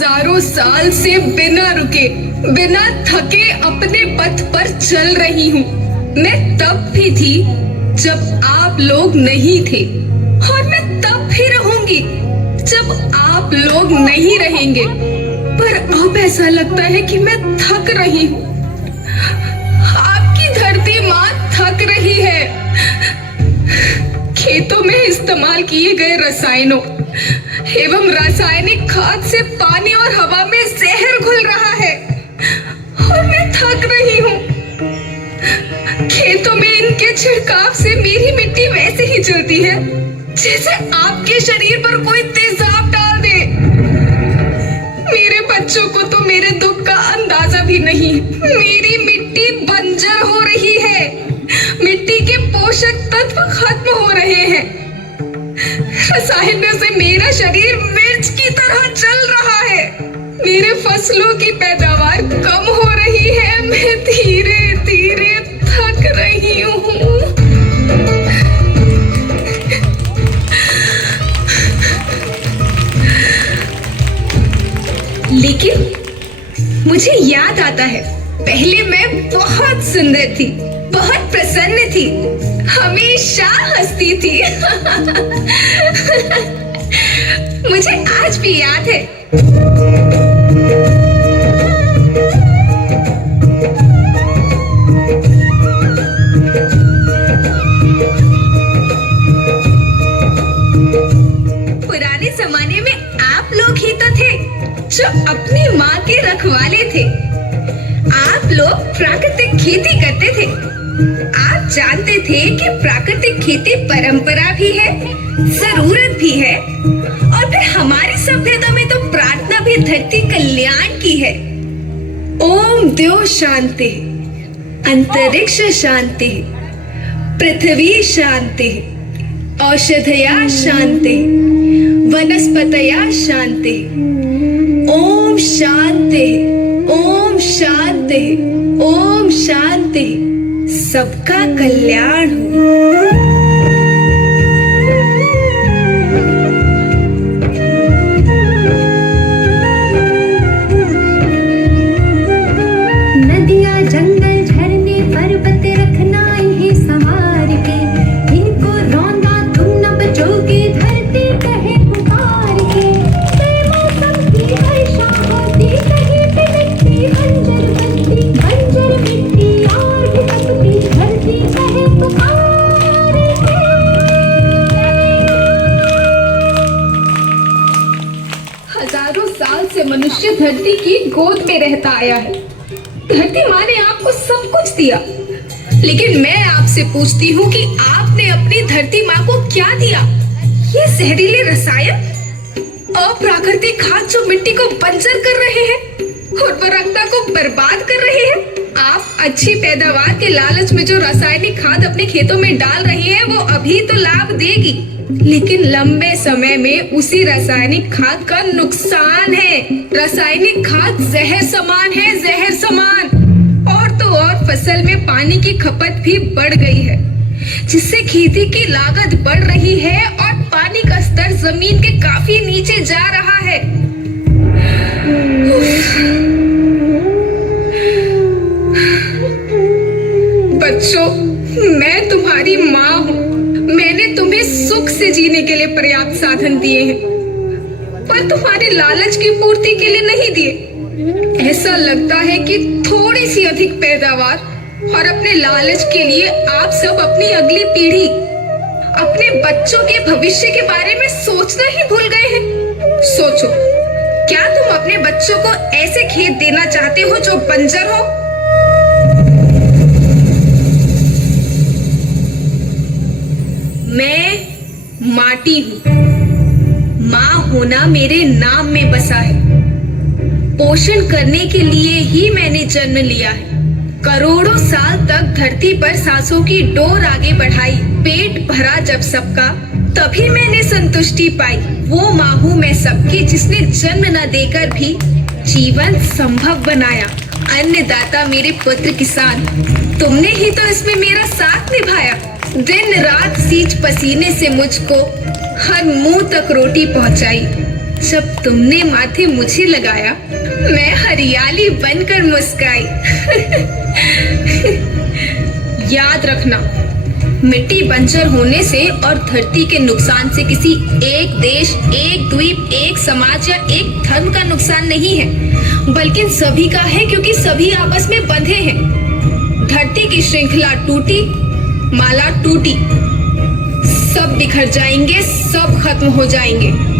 हजारों साल से बिना रुके बिना थके अपने पथ पर चल रही हूँ। मैं तब भी थी जब आप लोग नहीं थे, और मैं तब भी रहूंगी जब आप लोग नहीं रहेंगे। पर अब ऐसा लगता है कि मैं थक रही हूँ। आपकी धरती माँ थक रही है। खेतों में इस्तेमाल किए गए रसायनों एवं रासायनिक खाद से पानी और हवा में जहर घुल रहा है, और मैं थक रही हूँ। खेतों में इनके छिड़काव से मेरी मिट्टी वैसे ही चलती है जैसे आपके शरीर पर कोई तेजाब डाल दे। मेरे बच्चों को तो मेरे दुख का अंदाजा भी नहीं। मेरी मिट्टी बंजर हो रही है, मिट्टी के पोषक तत्व खत्म हो रहे हैं। रसायनों से मेरा शरीर मिर्च की तरह जल रहा है। मेरे फसलों की पैदावार कम हो रही है। मैं धीरे धीरे थक रही हूँ। लेकिन मुझे याद आता है, पहले मैं बहुत सुंदर थी, बहुत प्रसन्न थी, हमेशा हंसती थी। मुझे आज भी याद है। पुराने जमाने में आप लोग ही तो थे जो अपनी माँ के रखवाले थे। आप लोग प्राकृतिक खेती करते थे। आप जानते थे कि प्राकृतिक खेती परंपरा भी है, जरूरत भी है, और फिर हमारी सभ्यता में तो प्रार्थना भी धरती कल्याण की है। ओम द्यो शांति, अंतरिक्ष शांति, पृथ्वी शांति, औषधया शांति, वनस्पतया शांति। ओम शांति, ओम शांति, ओम शांति। सबका कल्याण हो। नदियाँ जंगल झरने पर्वत रखना इन्हें संवार के, इनको रौंदा तुम न बचोगे धरती कहे पुकार के। बेमौसम की वर्षा होती, कहीं पे मिट्टी बंजर बनती, बंजर मिट्टी और भी तपती, धरती कहे पुकार के। हजारों साल से मनुष्य धरती की गोद में रहता आया है। धरती माँ ने आपको सब कुछ दिया, लेकिन मैं आपसे पूछती हूँ कि आपने अपनी धरती माँ को क्या दिया? ये जहरीले रसायन, अप्राकृतिक खाद जो मिट्टी को बंजर कर रहे हैं, उर्वरकता को बर्बाद कर रहे हैं। आप अच्छी पैदावार के लालच में जो रासायनिक खाद अपने खेतों में डाल रहे हैं, वो अभी तो लाभ देगी, लेकिन लंबे समय में उसी रासायनिक खाद का नुकसान है। रासायनिक खाद जहर समान है, जहर समान। और तो और फसल में पानी की खपत भी बढ़ गई है, जिससे खेती की लागत बढ़ रही है और पानी का स्तर जमीन के काफी नीचे जा रहा है। बच्चों, मैं तुम्हारी माँ हूँ। मैंने तुम्हें सुख से जीने के लिए पर्याप्त साधन दिए हैं, पर तुम्हारे लालच की पूर्ति के लिए नहीं दिए। ऐसा लगता है कि थोड़ी सी अधिक पैदावार और अपने लालच के लिए आप सब अपनी अगली पीढ़ी, अपने बच्चों के भविष्य के बारे में सोचना ही भूल गए हैं। सोचो, क्या तुम अपने बच्चों को ऐसे खेत देना चाहते हो जो बंजर हो? मैं माटी हूँ। माँ होना मेरे नाम में बसा है। पोषण करने के लिए ही मैंने जन्म लिया है। करोड़ों साल तक धरती पर सांसों की डोर आगे बढ़ाई। पेट भरा जब सबका, तभी मैंने संतुष्टि पाई। वो माँ हूँ मैं सबकी, जिसने जन्म न देकर भी जीवन संभव बनाया। अन्नदाता मेरे पुत्र किसान, तुमने ही तो इसमें मेरा साथ निभाया। दिन रात सींच पसीने से मुझको हर मुंह तक रोटी पहुंचाई। जब तुमने माथे मुझे लगाया, मैं हरियाली बनकर मुस्काई। याद रखना, मिट्टी बंजर होने से और धरती के नुकसान से किसी एक देश, एक द्वीप, एक समाज या एक धर्म का नुकसान नहीं है, बल्कि सभी का है, क्योंकि सभी आपस में बंधे हैं। धरती की श्रृंखला टूटी, माला टूटी, सब बिखर जाएंगे, सब खत्म हो जाएंगे।